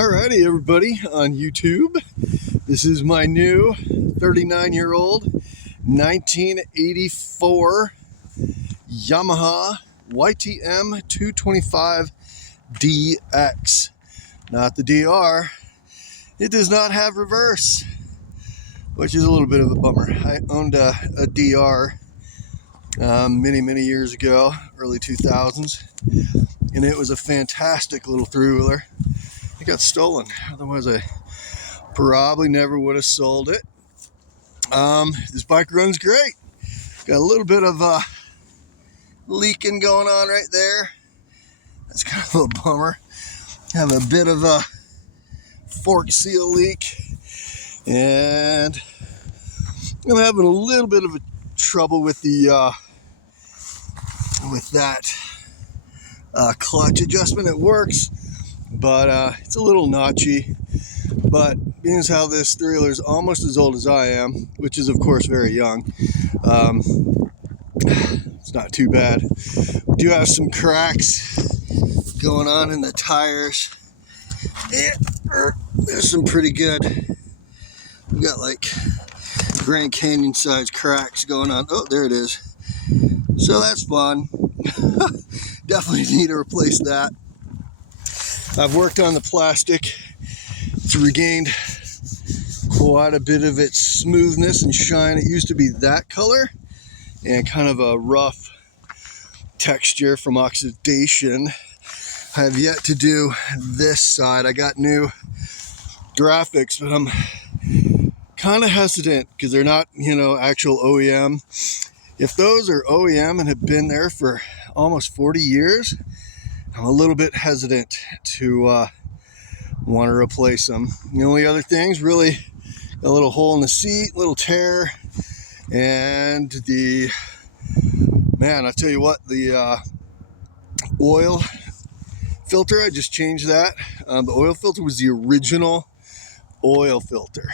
Alrighty, everybody on YouTube. This is my new 39-year-old 1984 Yamaha YTM225DX. Not the DR. It does not have reverse, which is a little bit of a bummer. I owned a DR many years ago, early 2000s, and it was a fantastic little three-wheeler. It got stolen, otherwise I probably never would have sold it. This bike runs great. Got a little bit of leaking going on right there. That's kind of a bummer. Have a bit of a fork seal leak, and I'm having a little bit of a trouble with the that clutch adjustment. It works, but it's a little notchy. But being as how this three-wheeler is almost as old as I am, which is of course very young, it's not too bad. We do have some cracks going on in the tires. Yeah, there's some pretty good. We got like Grand Canyon size cracks going on. Oh, there it is. So that's fun. Definitely need to replace that. I've worked on the plastic. It's regained quite a bit of its smoothness and shine. It used to be that color and kind of a rough texture from oxidation. I have yet to do this side. I got new graphics, but I'm kind of hesitant because they're not, actual OEM. If those are OEM and have been there for almost 40 years, I'm a little bit hesitant to want to replace them. The only other things, really, a little hole in the seat, little tear, and I tell you what, the oil filter, I just changed that. The oil filter was the original oil filter.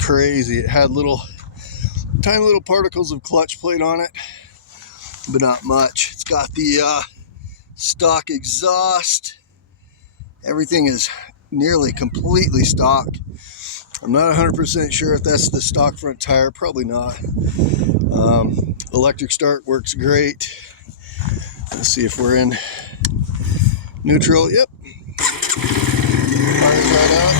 Crazy. It had tiny little particles of clutch plate on it, but not much. It's got the stock exhaust. Everything is nearly completely stock. I'm not 100% sure if that's the stock front tire. Probably not. Electric start works great. Let's see if we're in neutral. Yep. Fire's right out.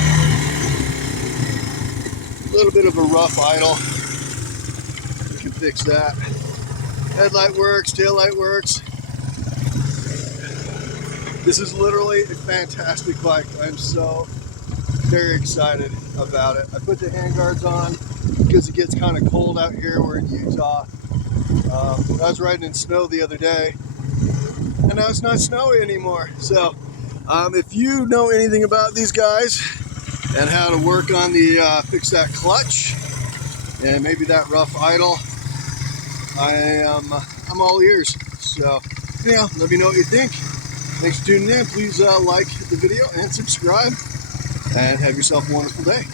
A little bit of a rough idle. We can fix that. Headlight works, tail light works. This is literally a fantastic bike. I'm so very excited about it. I put the handguards on because it gets kind of cold out here. We're in Utah. I was riding in snow the other day, and now it's not snowy anymore. So if you know anything about these guys and how to work on the fix that clutch and maybe that rough idle, I'm all ears. So yeah, let me know what you think. Thanks for tuning in. Please like the video and subscribe, and have yourself a wonderful day.